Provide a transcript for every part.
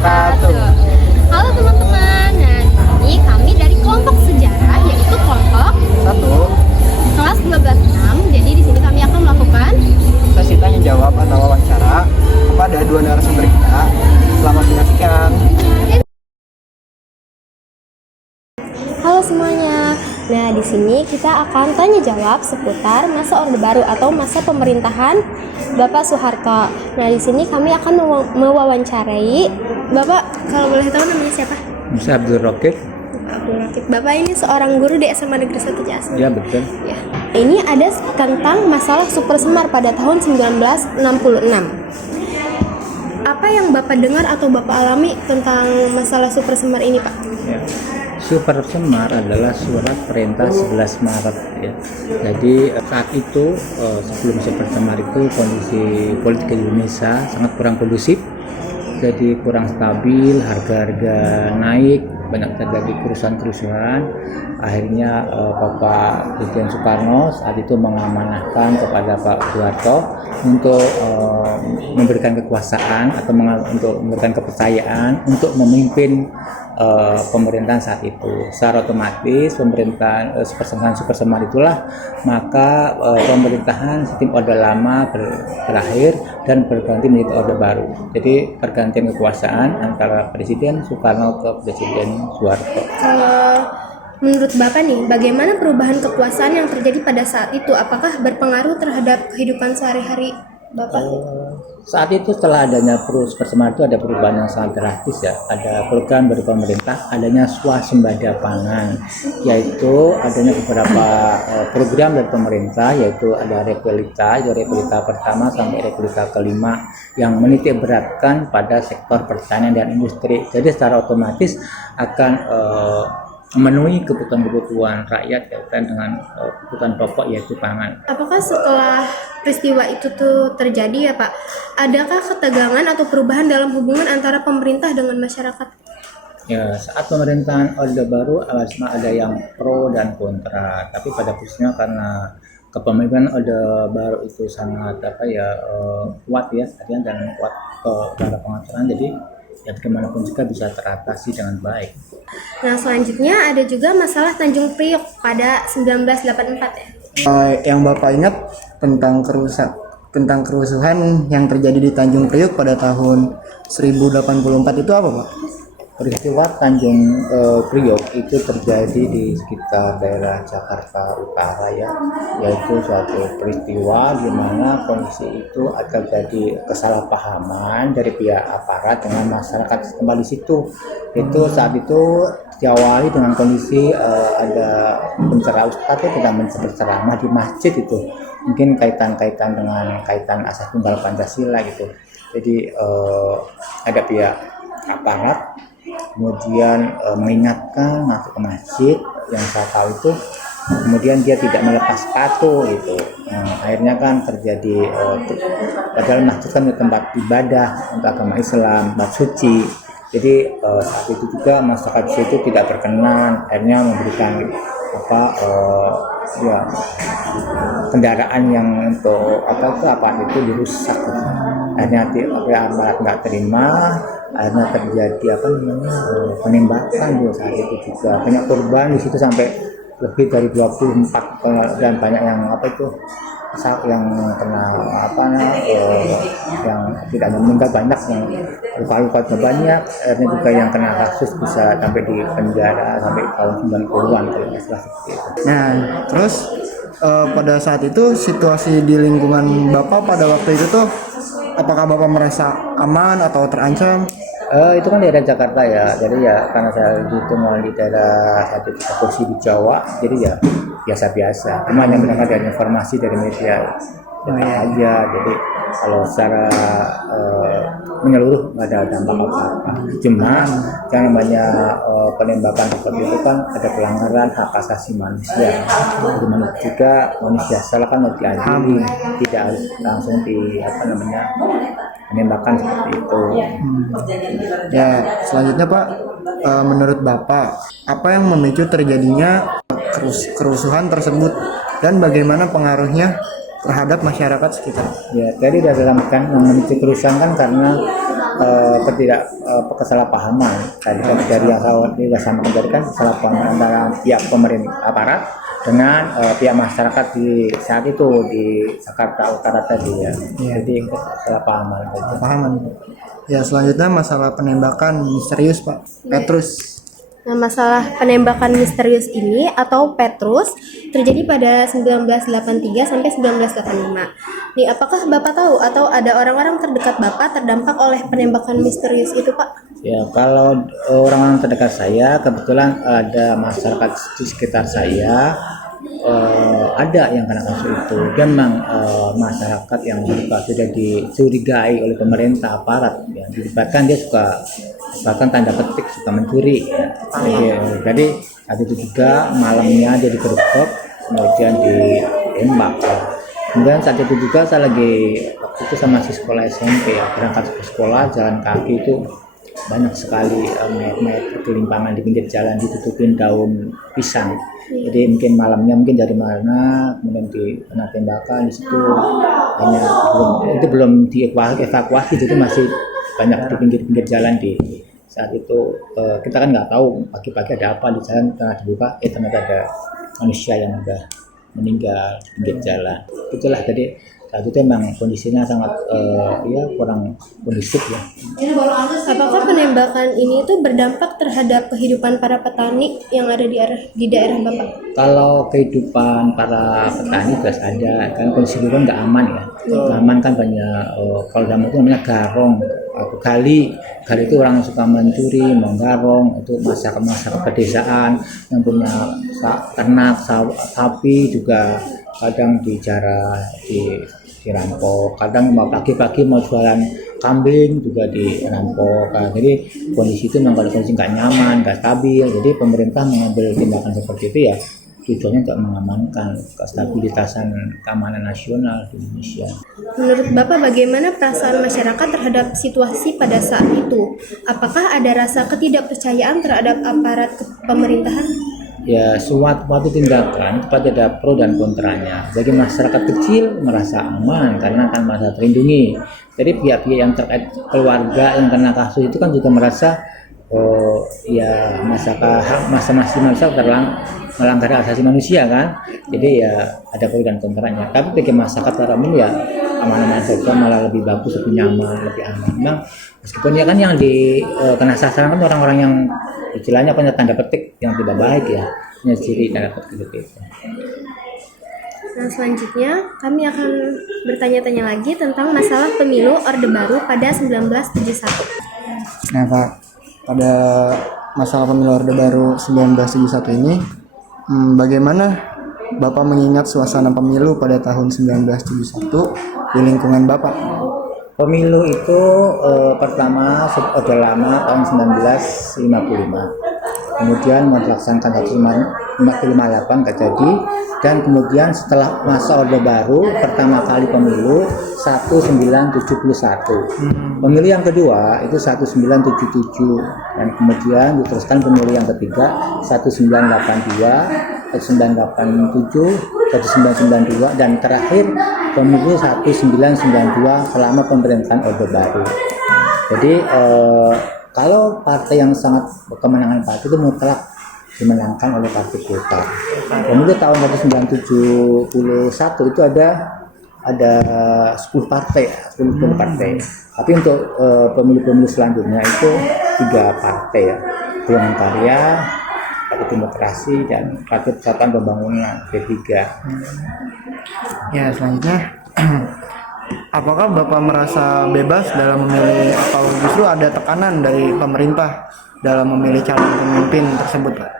wabarakatuh. Halo teman-teman, nah ini kami dari kelompok sejarah, yaitu kelompok Satu, kelas 12-6. Jadi di sini kami akan melakukan sesi tanya jawab atau wawancara kepada dua narasumber kita. Selamat menyaksikan. halo semuanya. Nah, di sini kita akan tanya jawab seputar masa Orde Baru atau masa pemerintahan Bapak Soeharto. Nah, di sini kami akan mewawancarai Bapak, kalau boleh tahu namanya siapa? Musa Abdul Rokib. Abdul Rakib. Bapak ini seorang guru di SMA Negeri 1 Ciasem. Ya betul. Ya. Ini ada tentang masalah Super Semar pada tahun 1966. Apa yang Bapak dengar atau Bapak alami tentang masalah Super Semar ini, Pak? Ya. Super Semar adalah surat perintah 11 Maret ya. Jadi saat itu sebelum Super Semar itu kondisi politik Indonesia sangat kurang kondusif. Jadi kurang stabil, harga-harga naik, banyak terjadi kerusuhan-kerusuhan. Akhirnya Bapak Presiden Soekarno saat itu mengamanahkan kepada Pak Soeharto untuk memberikan kekuasaan atau untuk memberikan kepercayaan untuk memimpin pemerintahan saat itu. Secara otomatis pemerintahan Super Semar itulah maka pemerintahan sistem Orde Lama berakhir dan berganti menjadi Orde Baru. Jadi pergantian kekuasaan antara Presiden Soekarno ke Presiden Soeharto. Menurut Bapak nih, bagaimana perubahan kekuasaan yang terjadi pada saat itu? Apakah berpengaruh terhadap kehidupan sehari-hari Bapak? Saat itu setelah adanya Super Semar itu ada perubahan yang sangat drastis ya. Ada program dari pemerintah, adanya swasembada pangan, yaitu adanya beberapa program dari pemerintah, yaitu ada Repelita, dari Repelita pertama sampai Repelita kelima yang menitik beratkan pada sektor pertanian dan industri. Jadi secara otomatis akan memenuhi kebutuhan rakyat kaitan dengan kebutuhan pokok yaitu pangan. Apakah setelah peristiwa itu tuh terjadi ya Pak, adakah ketegangan atau perubahan dalam hubungan antara pemerintah dengan masyarakat? Ya, saat pemerintahan Orde Baru awalnya ada yang pro dan kontra, tapi pada khususnya karena kepemimpinan Orde Baru itu sangat kuat ya, dan kuat ke pengaturan, jadi ya bagaimanapun juga bisa teratasi dengan baik. Nah, selanjutnya ada juga masalah Tanjung Priok pada 1984 ya. Yang Bapak ingat tentang kerusuhan yang terjadi di Tanjung Priok pada tahun 1084 itu apa, Pak? Peristiwa Tanjung Priok itu terjadi di sekitar daerah Jakarta Utara ya, yaitu suatu peristiwa di mana kondisi itu akan terjadi kesalahpahaman dari pihak aparat dengan masyarakat kembali situ. Itu saat itu diawali dengan kondisi ada pencerah ustadz yang sedang berceramah di masjid itu, mungkin kaitan dengan asas tunggal Pancasila gitu. Jadi ada pihak aparat kemudian mengingatkan masuk ke masjid, yang saya tahu itu kemudian dia tidak melepas sepatu gitu. Akhirnya kan terjadi padahal masjid kan tempat ibadah untuk agama Islam, tempat suci. Jadi saat itu juga masyarakat di situ tidak berkenan, akhirnya memberikan kendaraan yang untuk itu dirusak. Akhirnya aparat nggak terima, akhirnya terjadi penembakan saat itu juga. Banyak korban di situ sampai lebih dari 24 dan banyak yang yang kena yang tidak meninggal banyak, yang luka-luka banyak, akhirnya juga yang kena kasus bisa sampai di penjara sampai tahun 90-an kalau nggak salah seperti itu. Nah, terus pada saat itu situasi di lingkungan Bapak pada waktu itu tuh apakah Bapak merasa aman atau terancam? Itu kan daerah Jakarta ya, jadi ya karena saya tinggal di daerah satu kursi di Jawa, jadi ya biasa-biasa. Cuma yang mendengar dari informasi dari media aja, jadi kalau secara menyeluruh nggak ada dampak apa-apa. Cuma yang namanya penembakan seperti itu kan ada pelanggaran hak asasi manusia. Gimana juga manusia salah kan harus diadili, tidak harus langsung penembakan seperti itu. Ya, selanjutnya Pak, menurut Bapak apa yang memicu terjadinya kerusuhan tersebut dan bagaimana pengaruhnya terhadap masyarakat sekitar? Ya, jadi dalam kan yang memicu kerusuhan kan karena kesalahpahaman tadi kan dari yang saya tadi kan kesalahpahaman antara pihak pemerintah aparat dengan pihak masyarakat di saat itu di Jakarta Utara tadi ya. Jadi kesalahpahaman. Pahaman. Ya, selanjutnya masalah penembakan misterius Pak Petrus. Nah, masalah penembakan misterius ini atau Petrus terjadi pada 1983 sampai 1985. Nih, apakah Bapak tahu atau ada orang-orang terdekat Bapak terdampak oleh penembakan misterius itu, Pak? Ya, kalau orang terdekat saya kebetulan ada masyarakat di sekitar saya ada yang kena kasus itu. Dan memang masyarakat yang sudah dicurigai oleh pemerintah aparat yang dilibatkan dia suka bahkan tanda petik suka mencuri ya. Jadi saat itu juga malamnya dia digerebek kemudian ditembak ya. Kemudian saat itu juga saya lagi waktu itu sama si sekolah SMP ya, berangkat ke sekolah jalan kaki itu banyak sekali mayat-mayat bergelimpangan di pinggir jalan ditutupin daun pisang. Jadi mungkin malamnya mungkin dari mana kemudian kena tembakan di situ hanya belum dievakuasi jadi masih banyak di pinggir-pinggir jalan di saat itu kita kan nggak tahu pagi-pagi ada apa di jalan tengah dibuka ternyata ada manusia yang udah meninggal di pinggir jalan. Itulah jadi saat itu memang kondisinya sangat kurang kondusif ya. Apakah penembakan ini itu berdampak terhadap kehidupan para petani yang ada di daerah Bapak? Kalau kehidupan para petani jelas ada, karena kondisi luar nggak aman ya. Nggak aman kan banyak kalau dalam itu namanya garong atau gali itu orang yang suka mencuri, menggarong itu masyarakat pedesaan yang punya ternak sapi juga kadang dijarah dirampok, kadang mau pagi-pagi mau jualan kambing juga dirampok. Jadi kondisi itu memang kalau kondisi nggak nyaman, nggak stabil. Jadi pemerintah mengambil tindakan seperti itu ya tujuannya untuk mengamankan kestabilitasan keamanan nasional di Indonesia. Menurut Bapak bagaimana perasaan masyarakat terhadap situasi pada saat itu? Apakah ada rasa ketidakpercayaan terhadap aparat pemerintahan? Ya, suatu tindakan pasti ada pro dan kontranya. Bagi masyarakat kecil merasa aman karena akan merasa terlindungi. Jadi pihak-pihak yang terkait keluarga yang kena kasus itu kan juga merasa masa-masa manusia melanggar hak asasi manusia kan. Jadi ya ada pro dan kontranya. Tapi bagi masyarakat secara umum ya aman-aman saja, malah lebih bagus, lebih nyaman, lebih aman. Nah, meskipun ya kan yang kena sasaran kan orang-orang yang istilahnya punya tanda petik yang tidak baik ya, punya ciri tanda petik itu. Nah, selanjutnya kami akan bertanya-tanya lagi tentang masalah pemilu Orde Baru pada 1971. Nah Pak, pada masalah pemilu Orde Baru 1971 ini, bagaimana Bapak mengingat suasana pemilu pada tahun 1971 di lingkungan Bapak? Pemilu itu pertama Orde Lama tahun 1955, kemudian melaksanakan 1958 nggak jadi, dan kemudian setelah masa Orde Baru pertama kali pemilu 1971. Pemilu yang kedua itu 1977 dan kemudian diteruskan pemilu yang ketiga 1982, 1987, 1992 dan terakhir pemilu 1992 selama pemerintahan Orde Baru. Jadi kalau partai yang sangat kemenangan partai itu mutlak dimenangkan oleh Partai Golkar. Pemilu tahun 1971 itu ada 10 partai. Tapi untuk pemilu-pemilu selanjutnya itu 3 partai ya. Golongan Karya, Partai Demokrasi dan Partai Persatuan Pembangunan P3. Ya, selanjutnya apakah Bapak merasa bebas dalam memilih atau justru ada tekanan dari pemerintah dalam memilih calon pemimpin tersebut, Pak?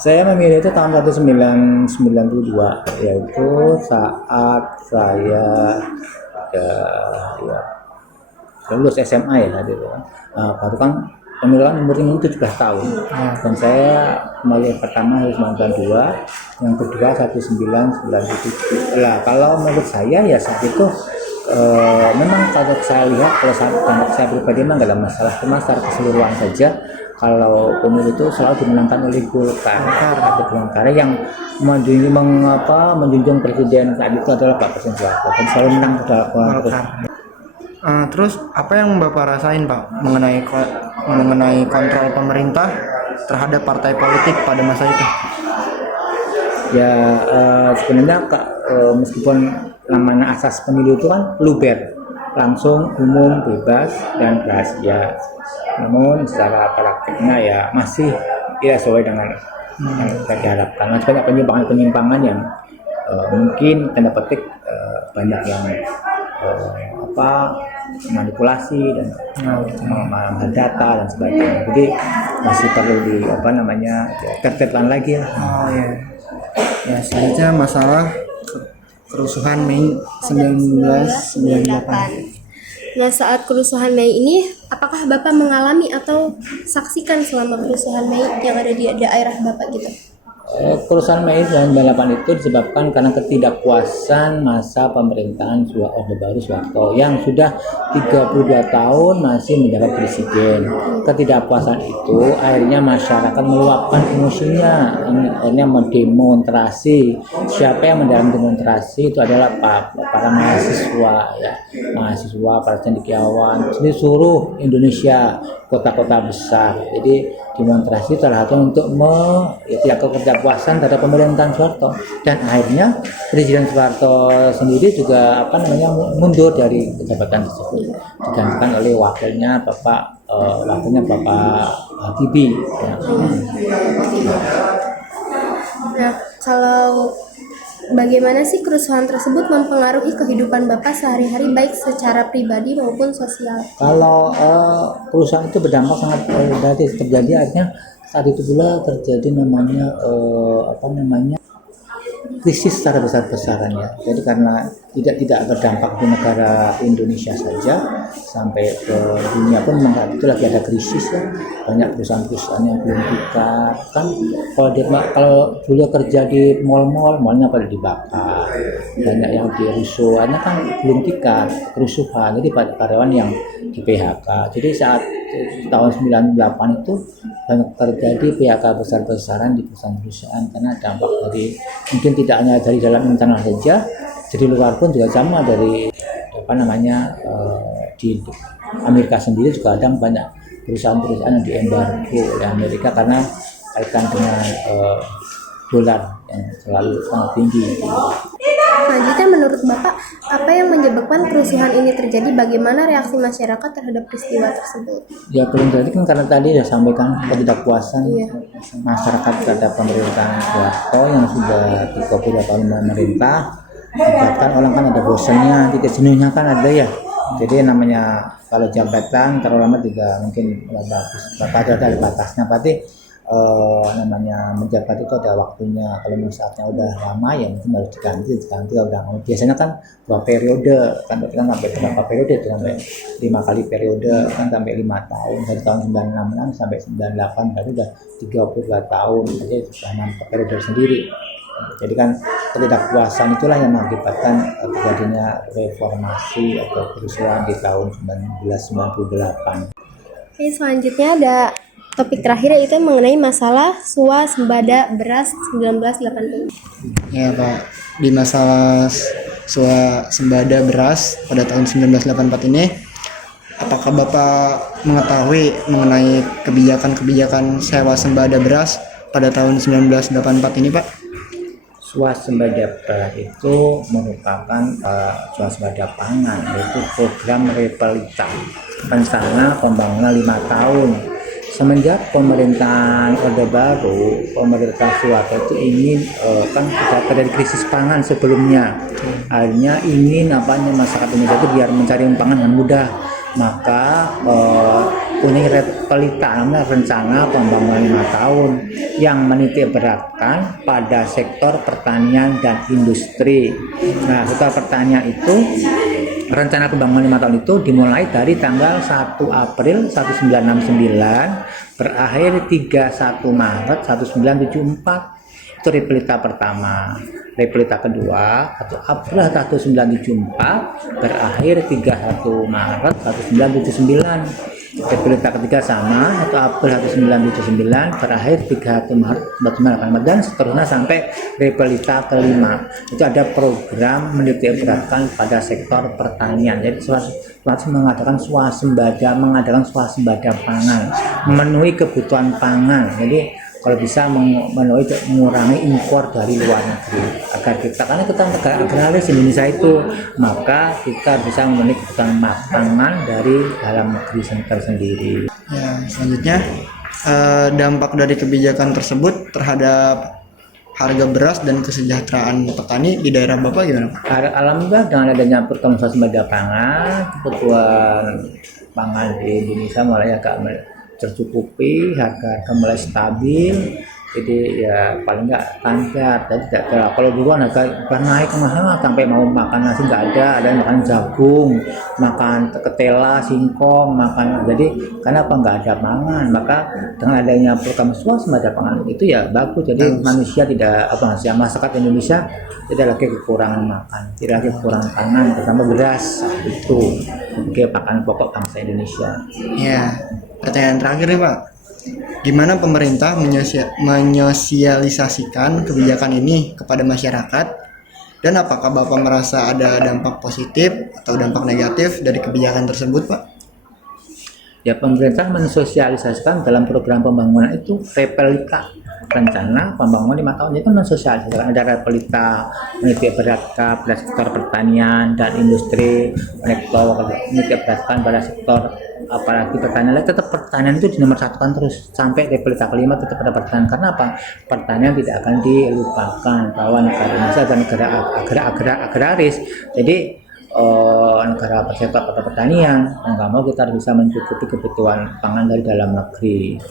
Saya memilih itu tahun 1992, yaitu saat saya lulus SMA ya tadi itu. Baru kan pemilu kan umur 17 tahun. Dan saya memilih pertama 1992, yang kedua 1997. Lah kalau menurut saya ya saat itu memang kalau saya lihat kalau saya pribadi memang nggak ada masalah, cuma secara keseluruhan saja kalau pemilu itu selalu dimenangkan oleh Golkar yang menjunjung presiden saat itu adalah Pak Presiden Soeharto dan selalu menang pada Golkar. Terus apa yang Bapak rasain Pak mengenai kontrol pemerintah terhadap partai politik pada masa itu? Ya sebenarnya meskipun namanya asas pemilu itu kan luber, langsung, umum, bebas dan rahasia. Namun secara praktiknya ya masih tidak sesuai dengan yang kita diharapkan. Masih banyak penyimpangan-penyimpangan yang mungkin tanda petik banyak yang manipulasi dan mengambil data dan sebagainya. Jadi masih perlu tertibkan lagi ya. Oh ya. Ya, selanjutnya masalah kerusuhan Mei 1998. Nah, saat kerusuhan Mei ini, apakah Bapak mengalami atau saksikan selama kerusuhan Mei yang ada di daerah Bapak gitu? Kerusuhan Mei 1998 itu disebabkan karena ketidakpuasan masa pemerintahan Orde Baru Soeharto yang sudah 32 tahun masih menjabat presiden. Ketidakpuasan itu akhirnya masyarakat meluapkan emosinya, akhirnya mendemonstrasi. Siapa yang mendemonstrasi itu adalah para mahasiswa, ya, para cendekiawan di seluruh Indonesia, kota-kota besar. Jadi demonstrasi salah satu untuk ketidakpuasan terhadap pemerintahan Soeharto, dan akhirnya Presiden Soeharto sendiri juga mundur dari jabatan tersebut, digantikan oleh wakilnya Bapak Habibie. Ya. Nah, kalau bagaimana sih kerusuhan tersebut mempengaruhi kehidupan Bapak sehari-hari baik secara pribadi maupun sosial? Kalau kerusuhan itu berdampak sangat negatif terjadi, artinya saat itu pula terjadi krisis secara besar-besaran ya. Jadi karena tidak berdampak di negara Indonesia saja, sampai ke dunia pun memang saat itu lagi ada krisis ya. Banyak perusahaan-perusahaan yang belum buka kan. Kalau dulu kerja di malnya pada dibakar, banyak yang dirusuh, karena kan belum tikar kerusuhan. Jadi banyak karyawan yang di PHK. Jadi saat tahun 98 itu banyak terjadi PHK besar-besaran di perusahaan-perusahaan karena dampak dari mungkin tidak hanya dari dalam internal saja, jadi luar pun juga sama. Dari di Amerika sendiri juga ada banyak perusahaan-perusahaan yang diembargo oleh Amerika karena kaitan dengan dolar yang selalu sangat tinggi. Selanjutnya, menurut Bapak, apa yang menyebabkan kerusuhan ini terjadi? Bagaimana reaksi masyarakat terhadap peristiwa tersebut? Ya belum tadi kan karena tadi sudah sampaikan ketidakpuasan masyarakat terhadap pemerintahan Soeharto yang sudah 32 tahun memerintah. Bahkan orang kan ada bosannya, titik jenuhnya kan ada ya. Jadi namanya kalau jabatan terlalu lama juga mungkin bagus. Ada batasnya, berarti menjabat itu ada waktunya. Kalau saatnya udah lama ya mungkin harus diganti udah. Biasanya kan 2 periode kan sampai berapa periode itu, sampai 5 kali periode kan, sampai 5 tahun dari tahun 96 sampai 98 berarti udah 32 tahun, jadi sudah 6 periode sendiri. Jadi kan ketidakpuasan itulah yang mengakibatkan terjadinya reformasi atau kerusuhan di tahun 1998. Oke, selanjutnya ada topik terakhir, yaitu mengenai masalah swasembada beras 1980. Ya Pak, di masalah swasembada beras pada tahun 1984 ini, apakah Bapak mengetahui mengenai kebijakan sewa sembada beras pada tahun 1984 ini Pak? Swasembada beras itu merupakan swasembada pangan, yaitu program Repelita, rencana pembangunan 5 tahun. Semenjak pemerintahan Orde Baru, pemerintah Soeharto itu ingin kan sudah dari krisis pangan sebelumnya, akhirnya ingin masyarakat Indonesia itu biar mencari pangan dengan mudah, maka punya Repelita, namanya rencana pembangunan 5 tahun yang menitik beratkan pada sektor pertanian dan industri. Nah, sektor pertanian itu rencana pembangunan 5 tahun itu dimulai dari tanggal 1 April 1969 berakhir 31 Maret 1974. Itu Repelita pertama. Repelita kedua 1 April 1974 berakhir 31 Maret 1979. Repelita ketiga sama 1 April 1979 berakhir 31 Maret 1980, dan seterusnya sampai Repelita kelima. Itu ada program menitik beratkan pada sektor pertanian. Jadi mengadakan swasembada pangan, memenuhi kebutuhan pangan. Jadi kalau bisa mengurangi impor dari luar negeri agar karena kita negara agraris Indonesia itu, maka kita bisa memenuhi kebutuhan pangan dari dalam negeri tersendiri. Ya, selanjutnya dampak dari kebijakan tersebut terhadap harga beras dan kesejahteraan petani di daerah Bapak gimana, Pak? Alhamdulillah dengan adanya program swasembada pangan, kebutuhan pangan di Indonesia mulai agak tercukupi, harga mulai stabil. Jadi ya paling nggak lancar. Jadi kalau duluan harga naik mahal sampai mau makan nasi nggak ada yang makan jagung, makan ketela, singkong, makan. Jadi karena apa, nggak ada pangan, maka dengan adanya program swasembada pangan itu ya bagus. Jadi manusia tidak masyarakat Indonesia tidak lagi kekurangan makan, tidak lagi kekurangan pangan, terutama beras itu sebagai pakan pokok bangsa Indonesia. Ya, pertanyaan terakhir nih Pak. Gimana pemerintah menyosialisasikan kebijakan ini kepada masyarakat, dan apakah Bapak merasa ada dampak positif atau dampak negatif dari kebijakan tersebut, Pak? Ya, pemerintah mensosialisasikan dalam program pembangunan itu repelita, rencana pembangunan 5 tahun itu mensosialisasikan ada repelita, menitik beratkan pada sektor pertanian dan industri, menitik beratkan pada sektor apalagi pertanian. Tetap pertanian itu di nomor 1 kan terus sampai repelita kelima tetap ada pertanian. Karena apa? Pertanian tidak akan dilupakan bahwa negara Indonesia adalah negara agraris. Jadi negara bersektor pada pertanian, nggak mau kita bisa mencukupi kebutuhan pangan dari dalam negeri.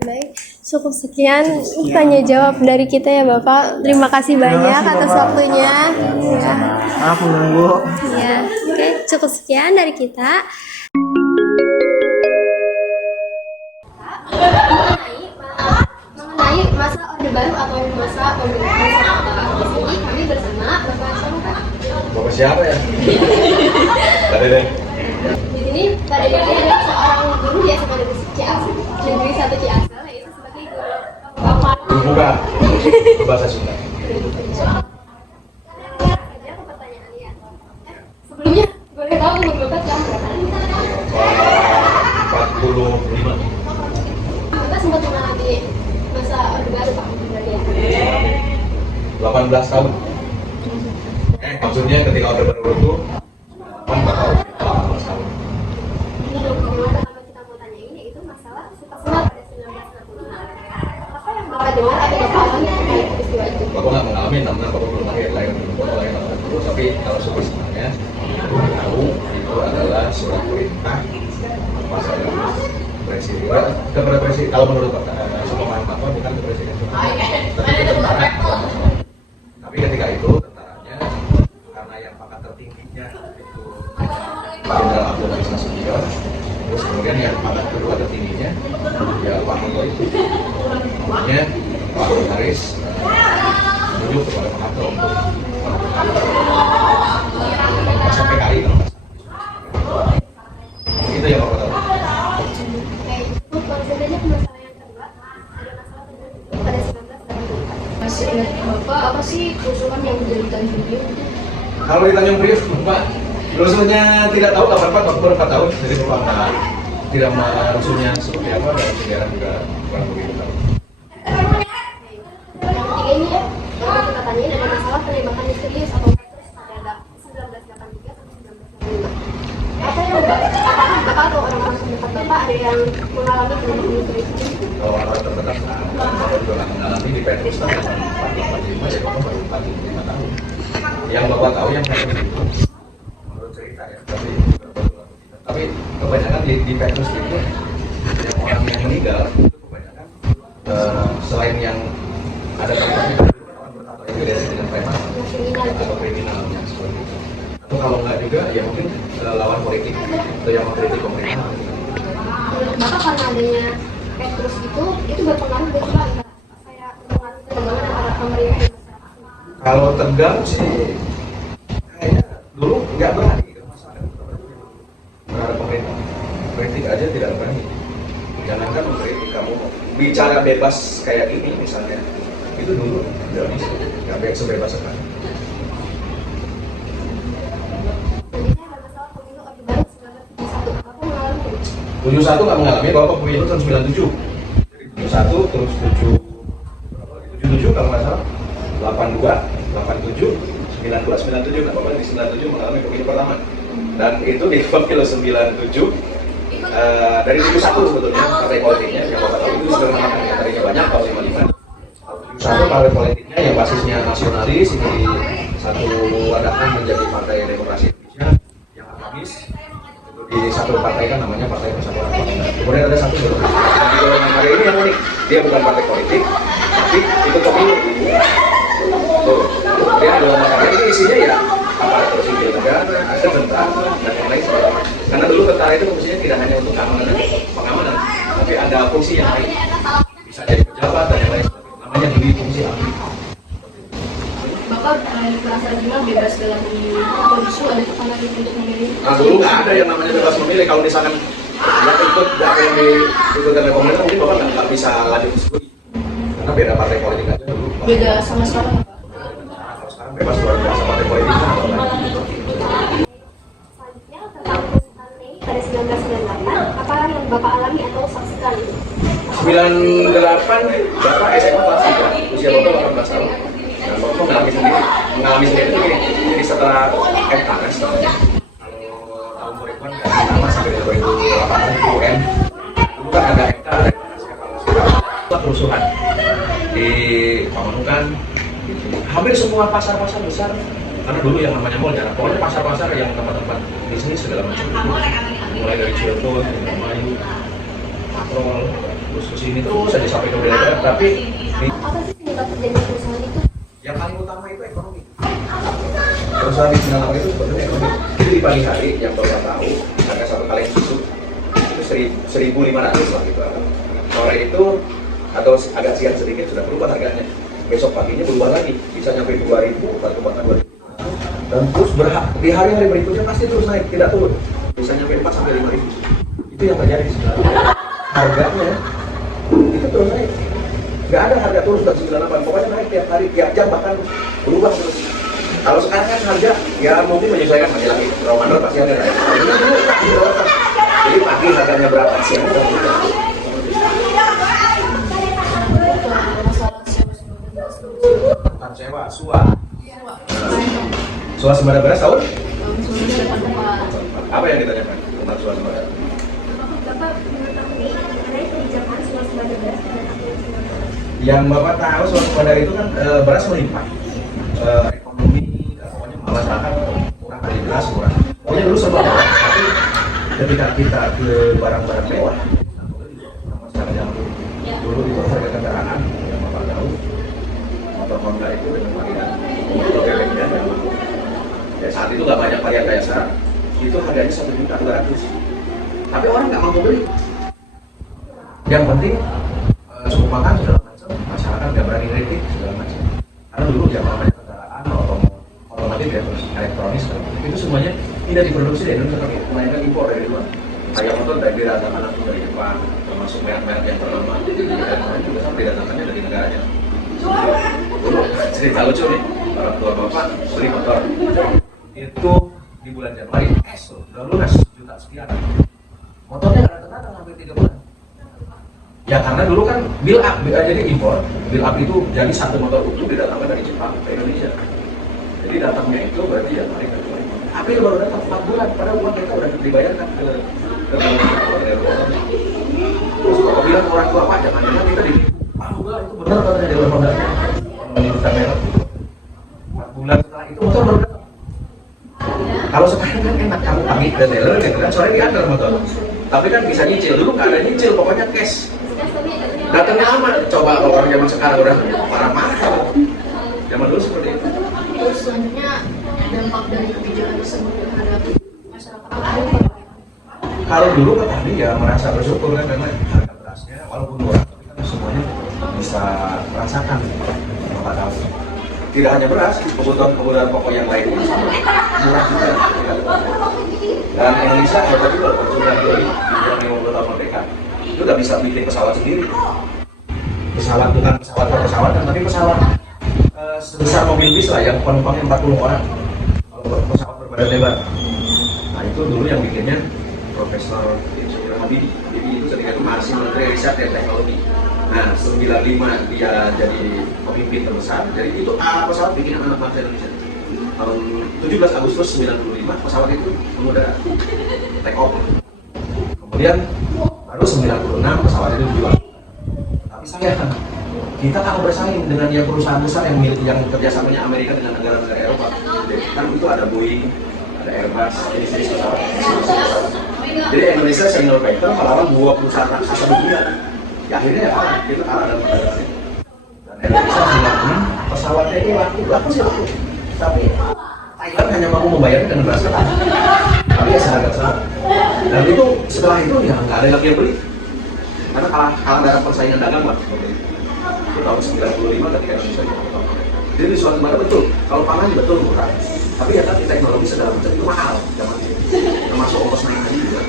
Baik, cukup sekian tanya jawab dari kita ya Bapak. Terima kasih banyak atas waktunya. Ya. Aku nunggu. Ya, oke, cukup sekian dari kita. Mengenai masa Orde Baru atau masa pemerintahan Soeharto. Di sini kami bersama Bapak siapa? Bapak siapa ya? Tadi deh. Di sini Pak Dede adalah seorang guru di SMA Negeri 1 Ciangsel, yaitu sebagai guru Bapak. Guru buka. Bahasa Sunda. Sebelumnya boleh tahu umur Bapak tahun berapa? 45. Bapak sempat mengalami masa Orde Baru Pak? Berarti ya? 18 tahun. Maksudnya ketika Orde Baru itu 18 tahun. 18 tahun. Ini dong, yang pertama kita mau tanya ini itu masalah Sumpah pada 1965. Apa yang Bapak dengar atau Bapak alami terkait peristiwa itu? Bapak nggak mengalami, namun Bapak belum lahir dulu. Tapi kalau sebenarnya tahu itu adalah surat perintah masa presiden. Kepada presiden, kalau menurut Bapak, Soekarno Hatta bukan ke presiden Soekarno, tapi ke tentara. Tapi ketika itu tentaranya karena yang pangkat tertingginya itu Jenderal Abdul Aziz Nasution, terus kemudian yang pangkat kedua tertingginya ya Pak Harto itu, makanya Pak Haris menunjuk kepada Pak Harto untuk masa PKI kalau nggak salah. Itu yang Bapak tahu. Oke, kalau sebenarnya masalah yang kedua, ada masalah tentang pada 1965. Masih ingat Bapak apa sih kerusuhan yang menjadi Tanjung Priok? Kalau di Tanjung Priok, Bapak rusuhnya tidak tahu 84, Bapak baru 4 tahun, jadi Bapak tidak rusuhnya seperti apa dan sejarah juga kurang begitu tahu. Yang ketiga ini ya, yang kita tanyain ada masalah penembakan misterius atau Petrus pada 1983 sampai 1985. Apa yang apakah Bapak atau orang-orang terdekat Bapak ada yang mengalami penembakan misterius ini? Kalau orang terdekat, Bapak juga nggak mengalami di Petrus tahun 1945, ya Bapak baru 45 tahun. Yang Bapak tahu yang Petrus itu, menurut cerita ya, tapi kebanyakan di Petrus itu yang orang yang meninggal itu kebanyakan selain yang ada kaitannya orang bertato itu dari dengan preman atau kriminal yang seperti itu. Atau kalau nggak juga ya mungkin lawan politik atau yang mengkritik pemerintah. Menurut Bapak karena adanya Petrus itu berpengaruh nggak sih Pak? Kayak berpengaruh ketegangan antara pemerintah dan masyarakat? Kalau tegang sih kayaknya dulu nggak berani kan masalah terhadap pemerintah. Kritik aja tidak berani. Jangankan mengkritik, kamu bicara bebas kayak ini misalnya, itu dulu nggak bisa, nggak sebebas sekarang. Selanjutnya ada masalah 71 nggak mengalami, Bapak pemilu tahun 97. Jadi 71 terus 77 kalau nggak salah, 82, 87, 92, 97 kan Bapak di 97 mengalami pemilu pertama. Dan itu di pemilu 97 dari 71 sebetulnya partai politiknya yang Bapak tahu itu sudah mengalami yang tadinya banyak tahun 55. Satu partai politiknya yang basisnya nasionalis ini satu adakan menjadi Partai Demokrasi Indonesia yang agamis. Di satu partai kan namanya Partai Persatuan Pembangunan. Kemudian ada satu golongan. Golongan hari ini yang unik, dia bukan partai politik, tapi ikut pemilu. Tuh, dia golongan hari ini isinya ya aparatur sipil negara, ada tentara dan yang lain sebagainya. Karena dulu tentara itu fungsinya tidak hanya untuk keamanan dan pengamanan, tapi ada fungsi yang lain. Bisa jadi pejabat dan yang lain sebagainya. Namanya dulu fungsi ABRI. Bapak merasa bilang bebas dalam kondisi ada tekanan untuk memilih. Nah, dulu nggak ada yang namanya bebas memilih. Kalau misalkan yang ikut apa yang diikutkan oleh pemerintah, mungkin Bapak nggak bisa lanjut studi. Karena beda partai politik aja dulu. Beda sama sekarang, Pak. Kalau sekarang bebas luar biasa partai politik. Selanjutnya tentang kerusuhan Mei pada 1998, apa yang Bapak alami atau saksikan? 98 Bapak SMA kelas 3, usia Bapak 18 tahun. Dan Bapak mengalami sendiri itu gini. Jadi setelah MKS, kalau tahun 2000-an nggak lama sampai 2008 UN, dulu kan ada MK, ada evaluasi kerusuhan di Pamanukan, hampir semua pasar-pasar besar, karena dulu yang namanya mall jarang, pokoknya pasar-pasar yang tempat-tempat bisnis segala macam, mulai dari Cilegon, Indramayu, Patrol, terus ke sini terus saja sampai ke daerah, tapi Apa sih penyebab terjadinya kerusuhan itu? yang paling utama itu ekonomi. Kerusuhan di 98 itu sebetulnya ekonomi. Itu di pagi hari yang Bapak tahu, harga satu kaleng susu itu 1.500 lah gitu. Sore itu atau agak siang sedikit sudah berubah harganya. Besok paginya berubah lagi, bisa nyampe 2.000 atau bahkan 2.000. Dan terus di hari-hari berikutnya pasti terus naik, tidak turun. Bisa nyampe 4 sampai 5.000. Itu yang terjadi sebenarnya. Harganya itu terus naik. Nggak ada harga turun dari 98, pokoknya naik tiap hari, tiap jam bahkan berubah terus. Kalau sekarang kan harga ya mungkin menyesuaikan lagi Ramadan pasti ada naik. Ini dulu di bawah. Jadi pagi harganya berapa siang udah berubah. Tentang sewa, SUA. SUA Sembada Beras tahun? Apa yang ditanyakan tentang SUA Sembada? Bapak mengetahui mengenai kebijakan swasembada beras pada tahun 1998. Yang Bapak tahu SUA Sembada itu kan beras melimpah. Ekonomi, pokoknya masyarakat kurang ada beras, kurang. Pokoknya dulu serba murah, tapi ketika kita ke barang-barang mewah, masyarakat yang dulu itu harga kendaraan yang Bapak tahu, motor Honda itu dengan varian motor bebeknya, ya saat itu nggak banyak varian kayak sekarang, itu harganya 1.200.000, tapi orang nggak mampu beli. Yang penting cukup makan segala macam, masyarakat nggak berani kritik segala macam. Karena dulu yang namanya kendaraan otomotif ya, terus elektronik segala macam itu semuanya tidak diproduksi di Indonesia, tapi melainkan impor dari luar. Kayak motor dari didatangkan langsung dari Jepang, termasuk merek-merek yang ternama di negara lain juga sama didatangkannya dari negaranya. Dulu cerita lucu nih, orang tua bapak beli motor itu di bulan Januari, tuh udah lunas juta sekian. Motornya nggak datang hampir 3 bulan. Ya karena dulu kan build up, jadi impor, build up itu jadi satu motor utuh didatangkan dari Jepang ke Indonesia. Jadi datangnya itu berarti Januari ke Februari. April baru datang 4 bulan, padahal uang kita udah dibayarkan ke terus kalau bilang orang tua Pak jangan-jangan kita di enggak, itu benar katanya di luar modalnya kita merek 4 bulan setelah itu motor baru datang. Kalau sekarang kan enak, kamu pagi ke dealer gitu kan, sore diantar motor, tapi kan bisa nyicil, dulu nggak ada nyicil, pokoknya cash datangnya aman. Coba kalau orang zaman sekarang udah marah-marah, zaman dulu seperti itu. Terus selanjutnya dampak dari kebijakan tersebut terhadap masyarakat. Kalau dulu kan tadi ya merasa bersyukur kan karena harga berasnya walaupun murah, tapi kan semuanya bisa merasakan Bapak tahu. Tidak hanya beras, kebutuhan pokok yang lain ini sama murah juga. Dan Indonesia hebat juga loh, sudah di 50 tahun merdeka itu udah bisa bikin pesawat sendiri. Pesawat bukan pesawat per pesawat, tapi pesawat sebesar mobil bis lah yang penumpangnya 40 orang. Kalau pesawat berbadan lebar, nah itu dulu yang bikinnya Profesor Habibie. Habibie itu ketika itu masih Menteri Riset dan Teknologi. Nah, 95 dia jadi pemimpin terbesar. Jadi itu pesawat bikinan anak bangsa Indonesia. 17 Agustus 95 pesawat itu mengudara take off. Kemudian baru 96 pesawat itu dijual. Tapi sayang, kita kalau bersaing dengan yang perusahaan besar yang kerjasamanya Amerika dengan negara-negara Eropa, kan itu ada Boeing, ada Airbus, jenis-jenis pesawat. Jadi Indonesia single factor melawan 2 perusahaan raksasa dunia. Ya akhirnya ya kalah, kita kalah dalam perdagangan. Dan Indonesia bilang, pesawatnya ini laku sih laku. Tapi Thailand hanya mampu membayarnya dengan beras ketan. Tapi ya seharga sama. Dan itu setelah itu ya nggak ada lagi yang beli. Karena kalah dalam persaingan dagang lah. Itu tahun 95 ketika Indonesia dipakai. Jadi di suatu mana betul, kalau pangan betul murah. Tapi ya tadi teknologi segala macam itu mahal zaman itu. Termasuk ongkos naik haji juga.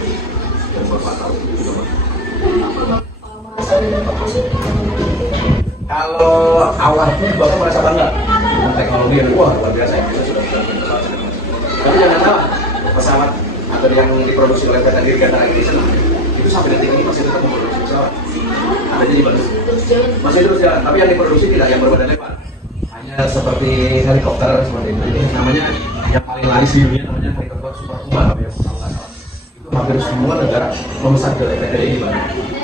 Dan beberapa tahun itu juga mahal. Kalau awal itu Bapak merasa bangga dengan teknologi yang wah luar biasa yang kita sudah bisa pesawat. Tapi jangan salah, pesawat atau yang diproduksi oleh PT Dirgantara Indonesia itu sampai detik ini masih tetap memproduksi pesawat. Adanya di Bandung. Masih terus jalan, tapi yang diproduksi tidak yang berbadan lebar. Hanya seperti helikopter seperti itu. Ini namanya yang paling laris di dunia namanya helikopter Super Puma. Itu hampir semua negara memesan ke PT di Bandung.